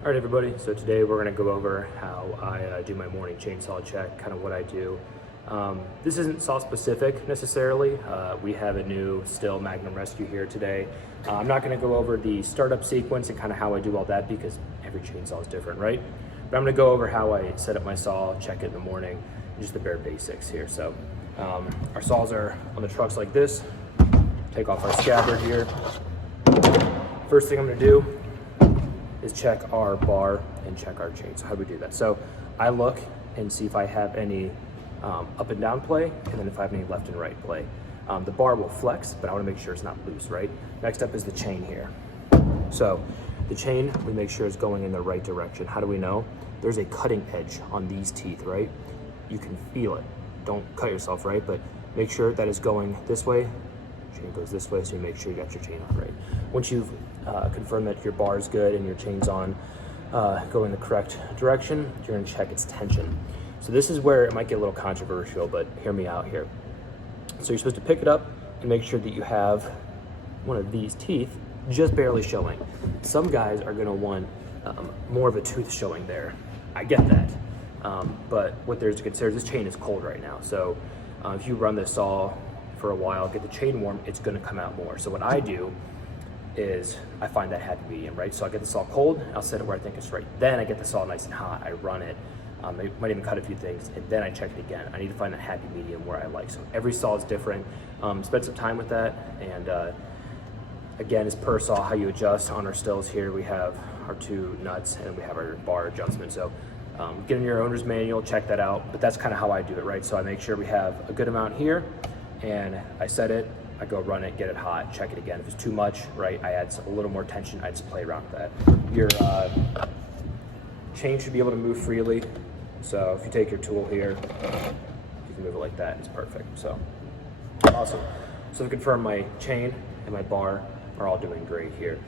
All right, everybody. So today we're going to go over how I do my morning chainsaw check, kind of what I do. This isn't saw specific necessarily. We have a new Stihl Magnum Rescue here today. I'm not going to go over the startup sequence and kind of how I do all that because every chainsaw is different, right? But I'm going to go over how I set up my saw, check it in the morning, just the bare basics here. So our saws are on the trucks like this. Take off our scabbard here. First thing I'm going to do is check our bar and check our chain. So how do we do that? So I look and see if I have any up and down play, and then if I have any left and right play. The bar will flex, but I want to make sure it's not loose, right? Next up is the chain here. So the chain, we make sure is going in the right direction. How do we know? There's a cutting edge on these teeth, right? You can feel it. Don't cut yourself, right? But make sure that is going this way. Chain goes this way, so you make sure you got your chain on right. Once you've confirmed that your bar is good and your chain's on, going the correct direction, you're gonna check its tension. So this is where it might get a little controversial, but hear me out here. So you're supposed to pick it up and make sure that you have one of these teeth just barely showing. Some guys are gonna want more of a tooth showing there. I get that, but what there's to consider, this chain is cold right now. So if you run this saw for a while, get the chain warm, it's gonna come out more. So what I do is I find that happy medium, right? So I get the saw cold, I'll set it where I think it's right. Then I get the saw nice and hot, I run it, I might even cut a few things, and then I check it again. I need to find that happy medium where I like. So every saw is different. Spend some time with that, and again, it's per saw how you adjust. On our Stihls here, we have our two nuts and we have our bar adjustment. So get in your owner's manual, check that out, but that's kind of how I do it, right? So I make sure we have a good amount here, and I set it, I go run it, get it hot, check it again. If it's too much, right, I add a little more tension, I just play around with that. Your chain should be able to move freely. So if you take your tool here, you can move it like that, it's perfect. So awesome. So to confirm, my chain and my bar are all doing great here.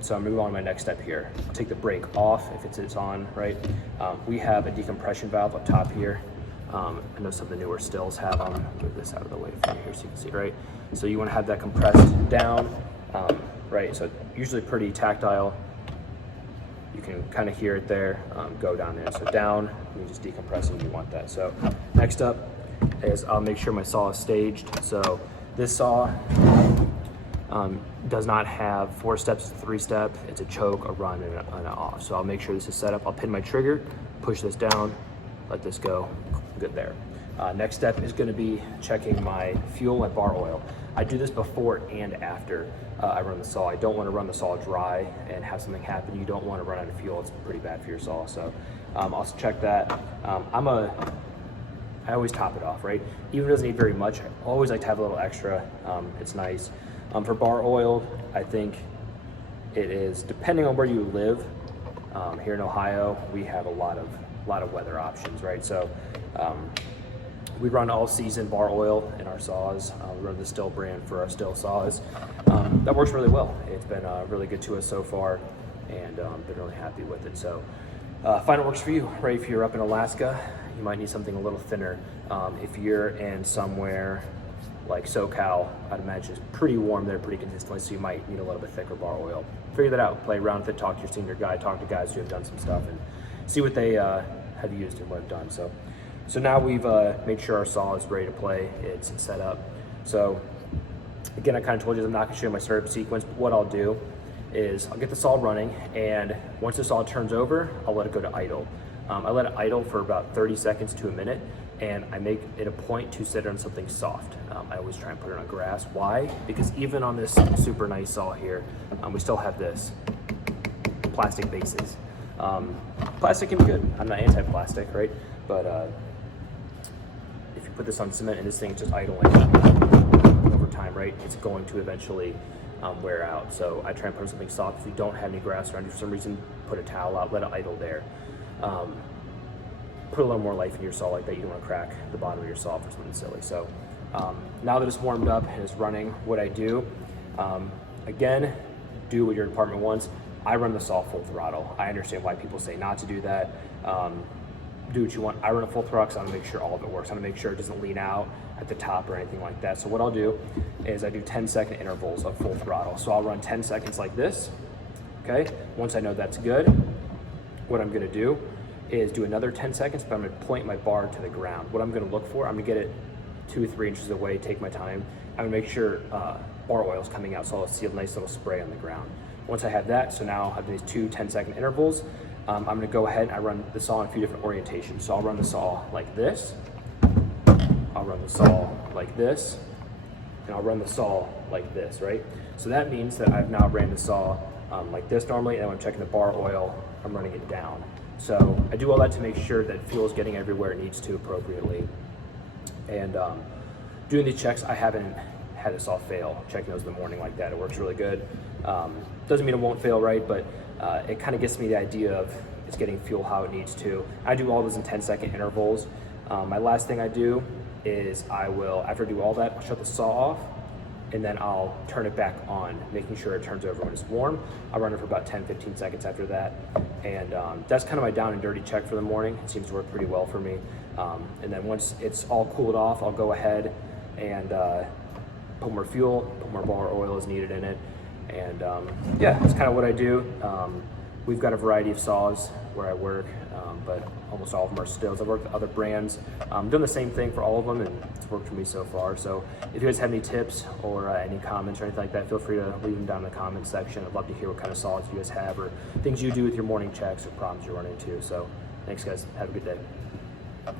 So I'm moving on to my next step here. I'll take the brake off if it's on, right? We have a decompression valve up top here. I know some of the newer Stihls have them. Move this out of the way from here so you can see, right? So you want to have that compressed down, right? So usually pretty tactile. You can kind of hear it there, go down there. So down, you just decompressing, you want that. So next up is I'll make sure my saw is staged. So this saw does not have 4 steps, 3-step. It's a choke, a run, and an off. So I'll make sure this is set up. I'll pin my trigger, push this down, let this go. Good there. Next step is going to be checking my fuel and bar oil. I do this before and after I run the saw. I don't want to run the saw dry and have something happen. You don't want to run out of fuel. It's pretty bad for your saw. So I'll check that. I always top it off, right? Even if it doesn't need very much, I always like to have a little extra. It's nice. For bar oil, I think it is, depending on where you live, here in Ohio, we have a lot of weather options, right? So we run all season bar oil in our saws. We run the Stihl brand for our Stihl saws. That works really well. It's been really good to us so far, and been really happy with it. So find what works for you, right? If you're up in Alaska, you might need something a little thinner. If you're in somewhere like SoCal, I'd imagine it's pretty warm there pretty consistently, so you might need a little bit thicker bar oil. Figure that out, play around with it, talk to your senior guy, talk to guys who have done some stuff, and see what they have used and what I've done. So now we've made sure our saw is ready to play, it's set up. So again, I kind of told you I'm not gonna show you my startup sequence, but what I'll do is I'll get the saw running, and once the saw turns over, I'll let it go to idle. I let it idle for about 30 seconds to a minute, and I make it a point to set it on something soft. I always try and put it on grass. Why? Because even on this super nice saw here, we still have this plastic bases. Plastic can be good. I'm not anti-plastic, right? But if you put this on cement and this thing is just idling over time, right, it's going to eventually wear out. So I try and put on something soft. If you don't have any grass around you for some reason, put a towel out, let it idle there. Put a little more life in your saw like that. You don't want to crack the bottom of your saw for something silly. So now that it's warmed up and it's running, what I do, again, do what your department wants. I run the saw full throttle. I understand why people say not to do that. Do what you want. I run a full throttle because I want to make sure all of it works. I want to make sure it doesn't lean out at the top or anything like that. So what I'll do is I do 10-second intervals of full throttle. So I'll run 10 seconds like this, Okay, once I know that's good, what I'm gonna do is do another 10 seconds, but I'm gonna point my bar to the ground. What I'm gonna look for, I'm gonna get it 2 or 3 inches away, take my time. I'm gonna make sure bar oil is coming out, so I'll see a nice little spray on the ground. Once I have that, so now I have these 2 10-second intervals, I'm gonna go ahead and I run the saw in a few different orientations. So I'll run the saw like this, I'll run the saw like this, and I'll run the saw like this, right? So that means that I've now ran the saw like this normally, and when I'm checking the bar oil, I'm running it down. So I do all that to make sure that fuel is getting everywhere it needs to appropriately. And doing these checks, I haven't had the saw fail. Checking those in the morning like that, it works really good. Doesn't mean it won't fail, right? But it kind of gives me the idea of it's getting fuel how it needs to. I do all those in 10-second intervals. My last thing I do is I will, after I do all that, I'll shut the saw off, and then I'll turn it back on, making sure it turns over when it's warm. I'll run it for about 10-15 seconds after that. And that's kind of my down and dirty check for the morning. It seems to work pretty well for me. And then once it's all cooled off, I'll go ahead and put more fuel, put more bar oil as needed in it. And yeah, that's kind of what I do. We've got a variety of saws where I work, but almost all of them are stills. I've worked with other brands. Done the same thing for all of them, and it's worked for me so far. So if you guys have any tips or any comments or anything like that, feel free to leave them down in the comments section. I'd love to hear what kind of saws you guys have or things you do with your morning checks or problems you run into. So thanks, guys. Have a good day.